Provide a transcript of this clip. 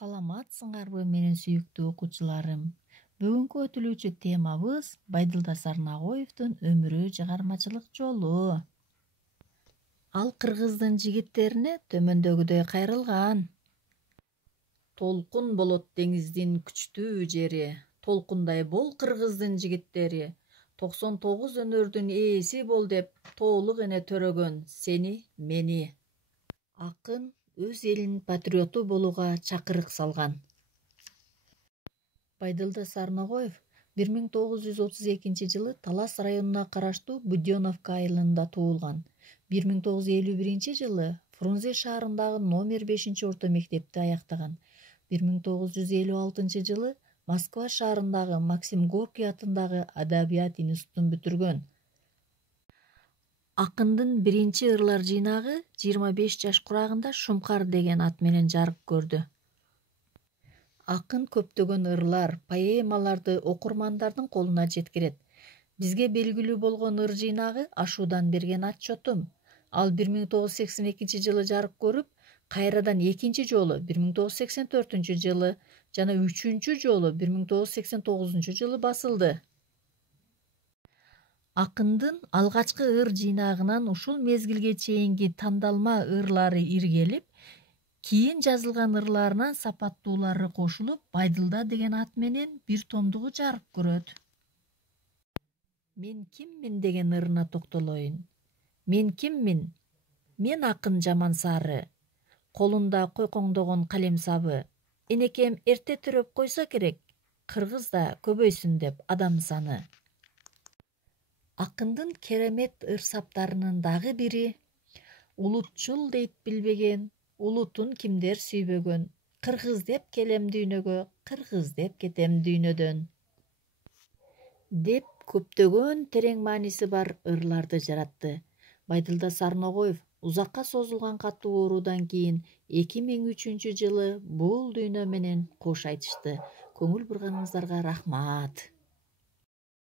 Саламатсыңарбы менин сүйүктүү окуучуларым. Бүгүнкү өтүлүүчү темабыз Байдылда Сарнагоевдун өмүрү чыгармачылык жолу. Ал кыргыздын жигиттерине төмөндөгүдөй кайрылган. Толкун болот деңиздин күчтүү жери, толкундай бол кыргыздын жигиттери. 99 өнөрдүн ээси бол деп тоолук эне төрөгөн сени, мени. Акын өз элинин патриоту болууга чакырык салган. Байдылда Сарнагоев 1932 Талас районуна караштуу Будённовка айылында туулган. 1951 жылы Фрунзе шаарындагы номер 5 орто мектепти аяктаган. 1956 жылы Москва шаарындагы Максим Горький атындагы Адабият институтун бүтүргөн. Акындын биринчи ырлар жыйнагы 25 жаш курагында Шумкар деген ат менен жарык көрдү. Акын көптөгөн ырлар, поэмаларды окурмандардын колуна жеткирет. Бизге белгилүү болгон ыр жыйнагы Ашуудан берген отчетум. Ал 1982 жылы жарык көрүп, кайрадан экинчи жолу 1984 жылы жана үчүнчү жолу 1989 жылы басылды. Акындын алгачкы ыр жыйнагынан ушул мезгилге чейинки тандалма ырлары иргелип, кийин жазылган ырларынан сапаттуулары кошулуп, Байдылда деген ат менен бир томдугу жарык көрөт. Мен киммин деген ырына токтолоюн. Мен киммин? Мен Акын Жаман Сары. Колунда койкоңдогон калем сабы. Энекем эрте төрөп койсо керек, кыргызда көбөйсүн деп адам саны. Акындын керемет ыр саптарынын дагы бири улутчул дейт билбеген, улутун кимдер сүйбөгөн. Кыргыз деп келем дүйнөгө, кыргыз деп кетем дүйнөдөн. Деп көптөгөн терең мааниси бар ырларды жаратты. Байдылда Сарнагоев узакка созулган катуу оорудан кийин 2003 жылы бул дүйнө менен кош айтышты. Көңүл бурганыңыздарга рахмат.